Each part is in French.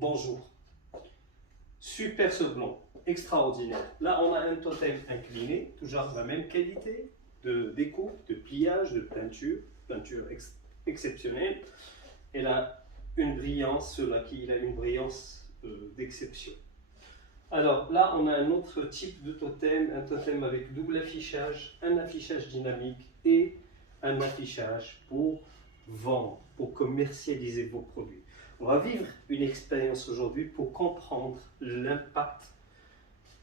Bonjour. Super ce blanc, extraordinaire. Là, on a un totem incliné, toujours la même qualité de découpe, de pliage, de peinture exceptionnelle. Elle a une brillance, il a une brillance d'exception. Alors là, on a un autre type de totem, un totem avec double affichage, un affichage dynamique et un affichage pour vendre, pour commercialiser vos produits. On va vivre une expérience aujourd'hui pour comprendre l'impact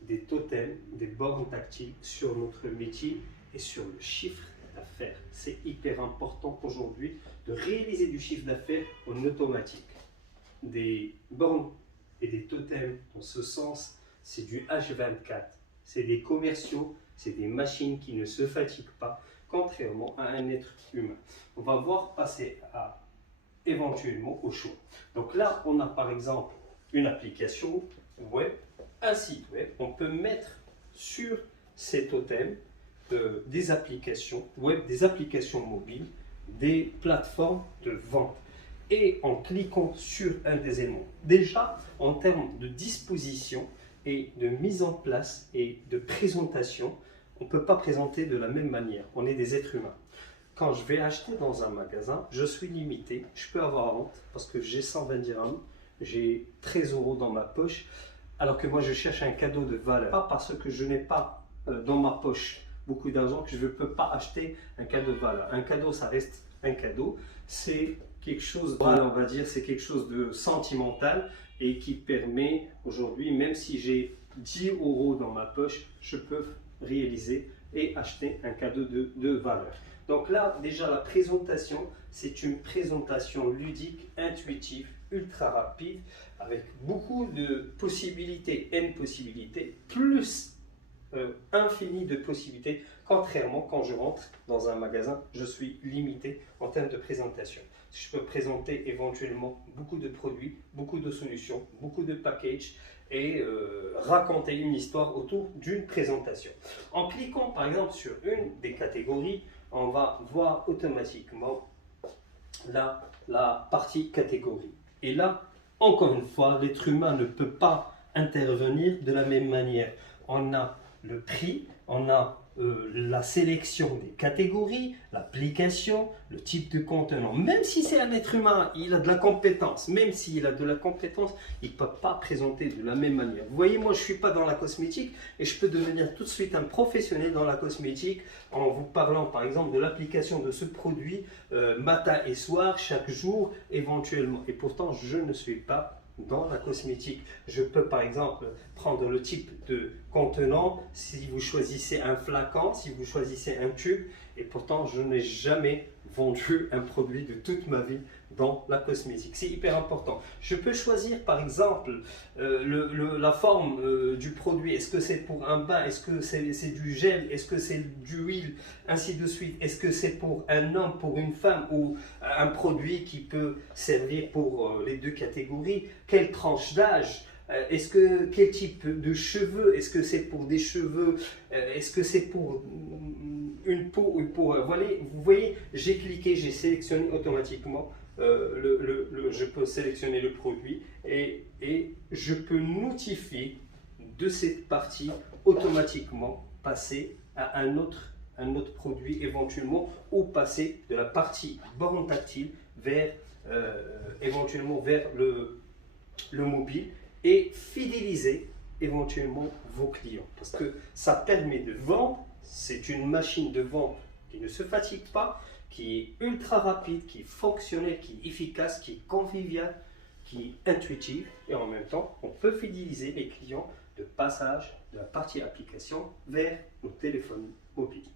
des totems, des bornes tactiles sur notre métier et sur le chiffre d'affaires. C'est hyper important aujourd'hui de réaliser du chiffre d'affaires en automatique. Des bornes et des totems dans ce sens, c'est du H24. C'est des commerciaux, c'est des machines qui ne se fatiguent pas, contrairement à un être humain. On va voir passer éventuellement au choix. Donc là, on a par exemple une application web, un site web. On peut mettre sur ces totems des applications web, des applications mobiles, des plateformes de vente. Et en cliquant sur un des éléments, déjà en termes de disposition et de mise en place et de présentation, on ne peut pas présenter de la même manière. On est des êtres humains. Quand je vais acheter dans un magasin, je suis limité. Je peux avoir honte parce que j'ai 120 dirhams, j'ai 13 € dans ma poche, alors que moi je cherche un cadeau de valeur. Pas parce que je n'ai pas dans ma poche beaucoup d'argent que je ne peux pas acheter un cadeau de valeur. Un cadeau, ça reste un cadeau. C'est quelque chose, on va dire, c'est quelque chose de sentimental et qui permet aujourd'hui, même si j'ai 10 € dans ma poche, je peux réaliser et acheter un cadeau de valeur. Donc là, déjà la présentation, c'est une présentation ludique, intuitive, ultra rapide, avec beaucoup de possibilités, N possibilités, plus infini de possibilités. Contrairement, quand je rentre dans un magasin, je suis limité en termes de présentation. Je peux présenter éventuellement beaucoup de produits, beaucoup de solutions, beaucoup de packages et raconter une histoire autour d'une présentation. En cliquant par exemple sur une des catégories, on va voir automatiquement la partie catégorie. Et là, encore une fois, l'être humain ne peut pas intervenir de la même manière. On a le prix, on a la sélection des catégories, l'application, le type de contenant. Même si c'est un être humain, il a de la compétence. Même s'il a de la compétence, il ne peut pas présenter de la même manière. Vous voyez, moi, je ne suis pas dans la cosmétique et je peux devenir tout de suite un professionnel dans la cosmétique en vous parlant, par exemple, de l'application de ce produit matin et soir, chaque jour, éventuellement. Et pourtant, je ne suis pas dans la cosmétique. Je peux par exemple prendre le type de contenant, si vous choisissez un flacon, si vous choisissez un tube, et pourtant je n'ai jamais vendu un produit de toute ma vie dans la cosmétique. C'est hyper important. Je peux choisir par exemple la forme du produit. Est-ce que c'est pour un bain? Est-ce que c'est du gel? Est-ce que c'est du huile? Ainsi de suite. Est-ce que c'est pour un homme, pour une femme, ou un produit qui peut servir pour les deux catégories? Quelle tranche d'âge? Quel type de cheveux? Est-ce que c'est pour des cheveux? Est-ce que c'est pour une peau ou pour... Voilà, vous voyez, j'ai cliqué, j'ai sélectionné automatiquement. Je peux sélectionner le produit et je peux notifier de cette partie automatiquement passer à un autre produit éventuellement, ou passer de la partie borne tactile vers éventuellement vers le mobile et fidéliser éventuellement vos clients, parce que ça permet de vendre. C'est une machine de vente qui ne se fatigue pas, qui est ultra rapide, qui est fonctionnelle, qui est efficace, qui est conviviale, qui est intuitive, et en même temps on peut fidéliser les clients de passage de la partie application vers nos téléphones mobiles.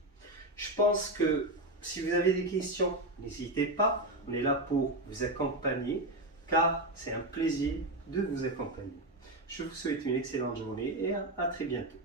Je pense que si vous avez des questions, n'hésitez pas, on est là pour vous accompagner, car c'est un plaisir de vous accompagner. Je vous souhaite une excellente journée et à très bientôt.